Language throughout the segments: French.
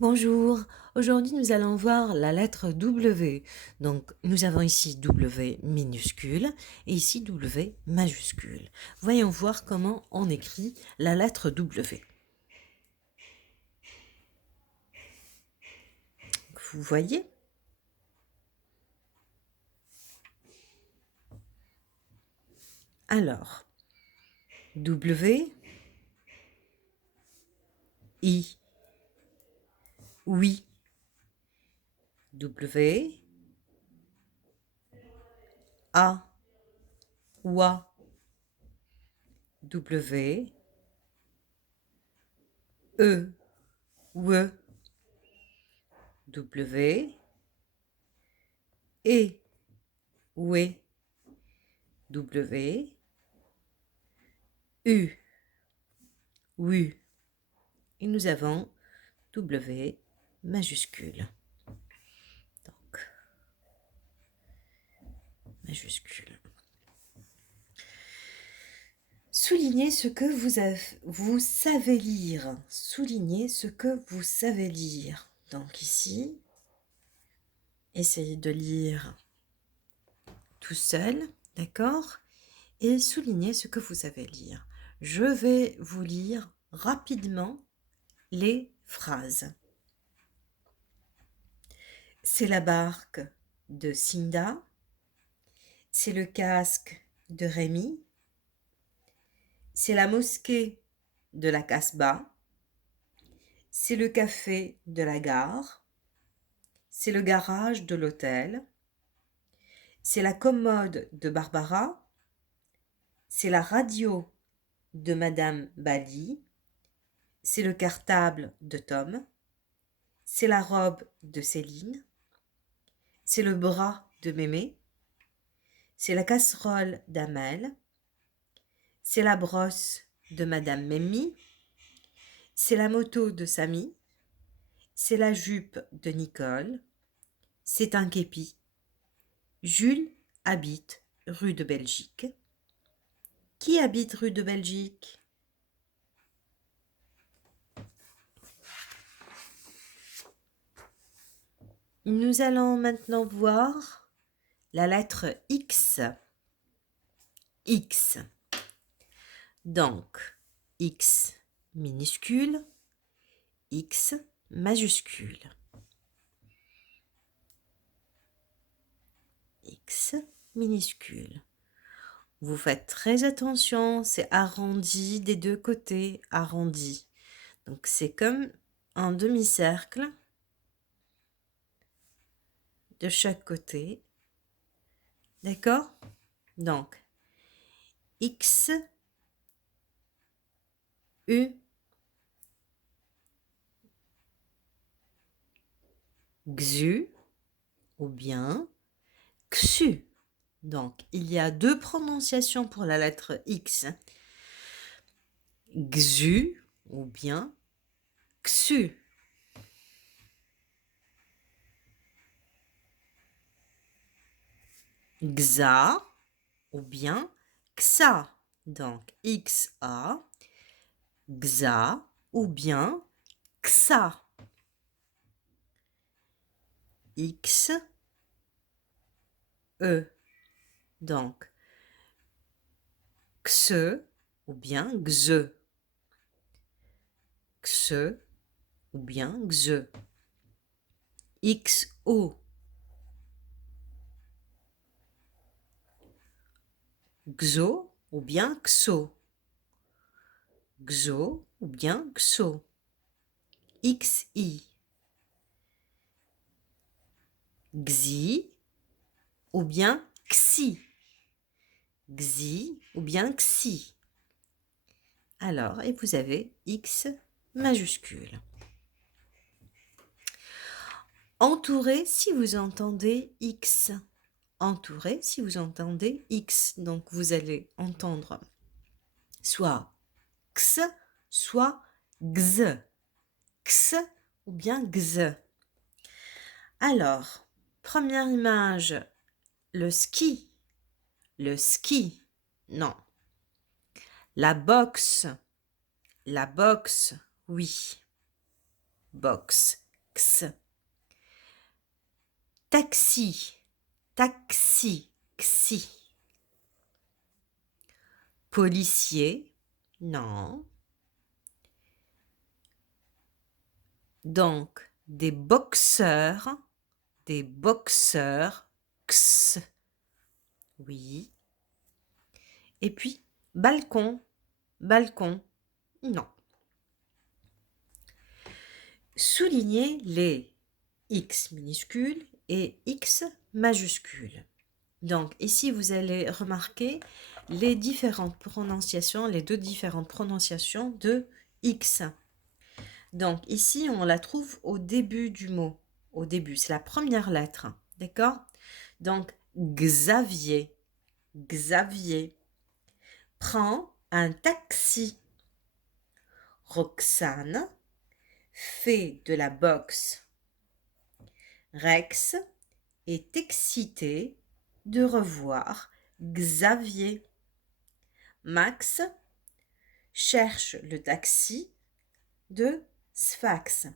Bonjour, aujourd'hui nous allons voir la lettre W. Donc nous avons ici W minuscule et ici W majuscule. Voyons voir comment on écrit la lettre W. Vous voyez? Alors, W, I, oui, W, A, OUA, W, E, OUE, W, E, OUE, W, U, WU. Et nous avons W majuscule. Donc, majuscule. Soulignez ce que vous savez lire. Soulignez ce que vous savez lire. Donc ici, essayez de lire tout seul, d'accord? Et soulignez ce que vous savez lire. Je vais vous lire rapidement les phrases. C'est la barque de Cinda. C'est le casque de Rémi. C'est la mosquée de la Casbah. C'est le café de la gare. C'est le garage de l'hôtel. C'est la commode de Barbara. C'est la radio de Madame Bali. C'est le cartable de Tom. C'est la robe de Céline. C'est le bras de Mémé. C'est la casserole d'Amel. C'est la brosse de Madame Mémie. C'est la moto de Samy. C'est la jupe de Nicole. C'est un képi. Jules habite rue de Belgique. Qui habite rue de Belgique? Nous allons maintenant voir la lettre X. X. Donc, X minuscule, X majuscule. X minuscule. Vous faites très attention, c'est arrondi des deux côtés, arrondi. Donc c'est comme un demi-cercle de chaque côté. D'accord? Donc, X, U, XU ou bien XU. Donc, il y a deux prononciations pour la lettre X. XU ou bien XU. XA ou bien XA. Donc, XA, XA ou bien XA. X, E. Donc, XE ou bien XE. XE ou bien XE. XO. XO ou bien XO. XO ou bien XO. XI. XI ou bien XI. XI ou bien XI. Alors, et vous avez X majuscule. Entouré si vous entendez X. Entouré si vous entendez X. Donc, vous allez entendre soit X, soit X. X ou bien X. Alors, première image, le ski. Le ski, non. La boxe, oui. Boxe. X. Taxi, taxi, xi. Policier, non. Donc, des boxeurs, x. Oui. Et puis, balcon, balcon, non. Soulignez les X minuscules et X majuscules. Donc ici, vous allez remarquer les différentes prononciations, les deux différentes prononciations de X. Donc ici, on la trouve au début du mot. Au début, c'est la première lettre. D'accord? Donc Xavier, Xavier. Prends un taxi. Roxane fait de la boxe. Rex est excité de revoir Xavier. Max cherche le taxi de Sfax.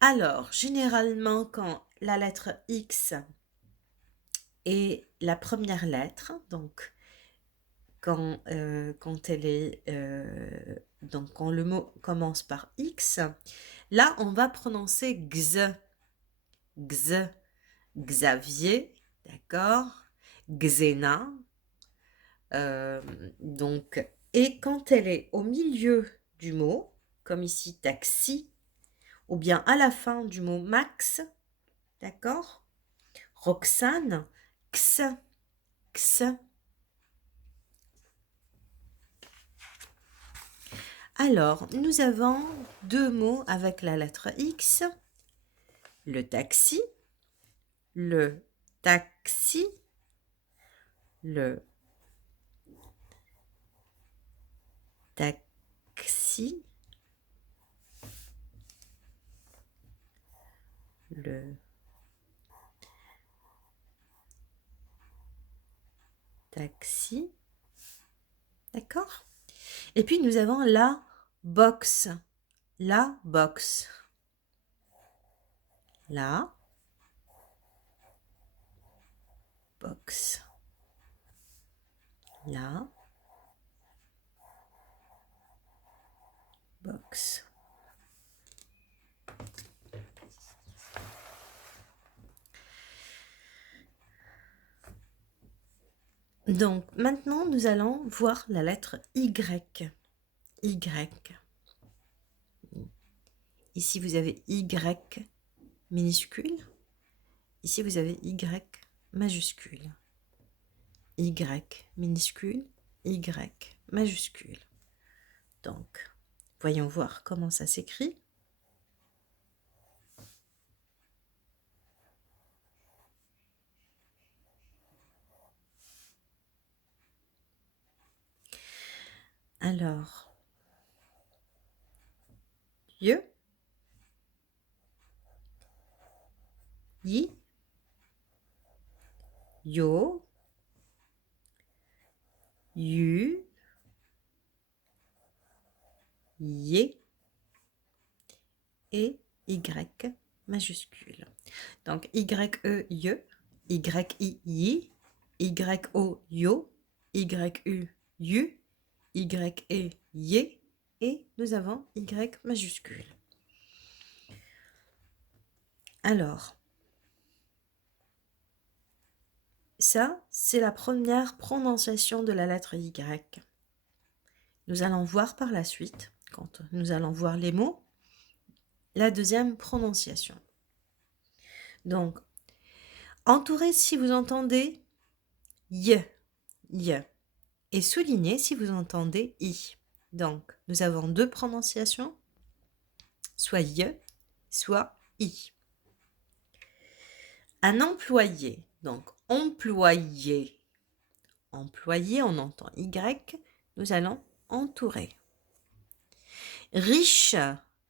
Alors, généralement, quand la lettre X est la première lettre, donc quand elle est donc quand le mot commence par X, là on va prononcer X, X, Xavier, d'accord, Xena, donc, et quand elle est au milieu du mot, comme ici taxi, ou bien à la fin du mot Max, d'accord, Roxane, X, X. Alors, nous avons deux mots avec la lettre X, le taxi, le taxi, le taxi, le taxi, d'accord? Et puis nous avons la box, la box, la box, la box. Donc maintenant nous allons voir la lettre Y. Y. Ici vous avez Y minuscule. Ici vous avez Y majuscule. Y minuscule, Y majuscule. Donc, voyons voir comment ça s'écrit. Alors, Y, Y, Yo, Yu, Yé et Y majuscule. Donc, Y-E, Y, Y-I, Y, Y-O, Yo, Y-U, Yu, Y-E, Yé et nous avons Y majuscule. Alors, ça, c'est la première prononciation de la lettre Y. Nous allons voir par la suite, quand nous allons voir les mots, la deuxième prononciation. Donc, entourez si vous entendez Y, Y, et soulignez si vous entendez I. Donc, nous avons deux prononciations, soit Y, soit I. Un employé, donc employé, employé, on entend Y, nous allons entourer. Riche,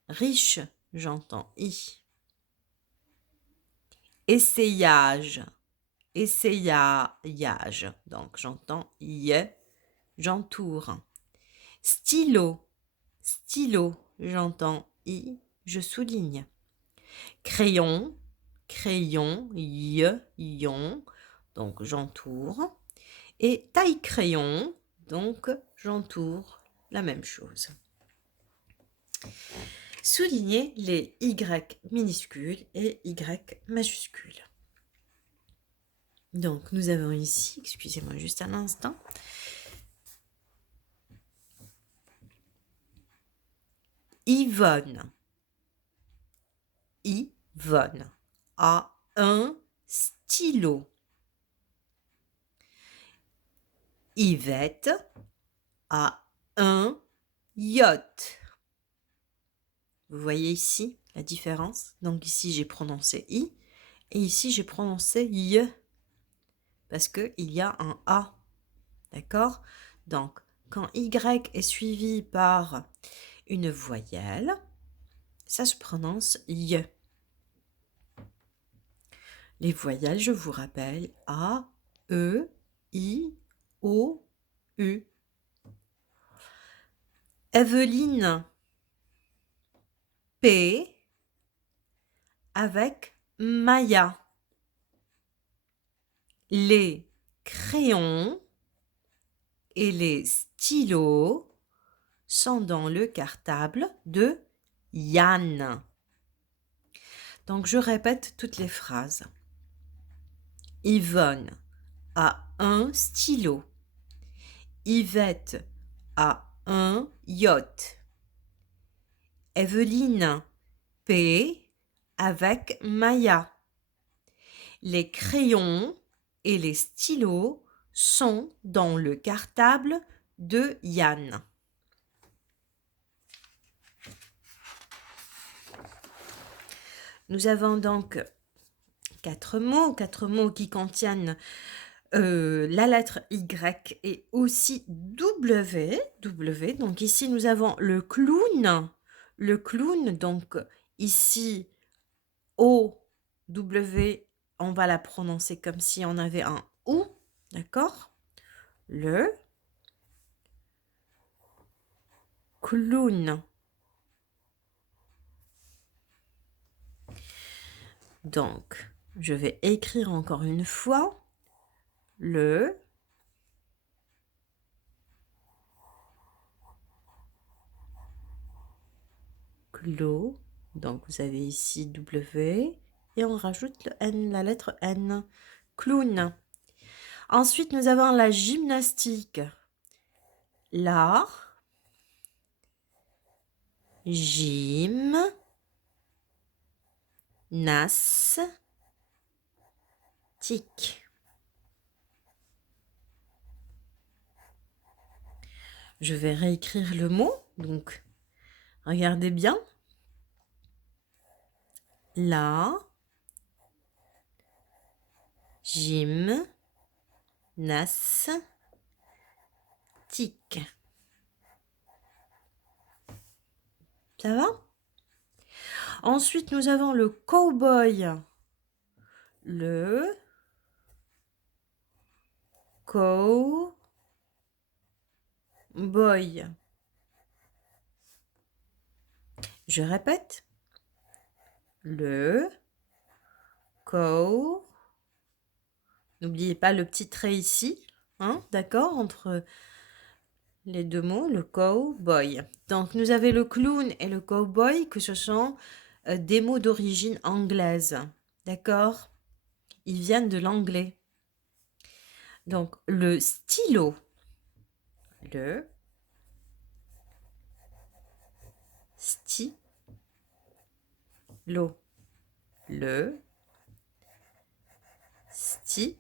riche, j'entends I. Essayage, essayage, donc j'entends I, j'entoure. Stylo, stylo, j'entends I, je souligne. Crayon, crayon, ion, donc j'entoure. Et taille crayon, donc j'entoure la même chose. Soulignez les Y minuscules et Y majuscules. Donc nous avons ici, excusez-moi juste un instant, Yvonne. Yvonne a un stylo. Yvette a un yacht. Vous voyez ici la différence? Donc ici j'ai prononcé I et ici j'ai prononcé Y parce qu'il y a un A. D'accord? Donc quand Y est suivi par une voyelle, ça se prononce Y. Les voyelles, je vous rappelle, A, E, I, O, U. Evelyne, P, avec Maya. Les crayons et les stylos sont dans le cartable de Yann. Donc, je répète toutes les phrases. Yvonne a un stylo. Yvette a un yacht. Evelyne P avec Maya. Les crayons et les stylos sont dans le cartable de Yann. Nous avons donc quatre mots qui contiennent la lettre Y et aussi W. Donc ici, nous avons le clown. Le clown, donc ici, O, W, on va la prononcer comme si on avait un OU, d'accord? Le clown. Donc, je vais écrire encore une fois le clo. Donc, vous avez ici W et on rajoute le N, la lettre N. Clown. Ensuite, nous avons la gymnastique. La gymnastique. Je vais réécrire le mot. Donc, regardez bien. La gymnastique. Ça va? Ensuite, nous avons le cow-boy. Le cow-boy. Je répète. Le cow. N'oubliez pas le petit trait ici, hein, d'accord, entre les deux mots, le cow-boy. Donc, nous avons le clown et le cow-boy, que ce sont des mots d'origine anglaise, d'accord? Ils viennent de l'anglais. Donc, le stylo. Le stylo. Le stylo.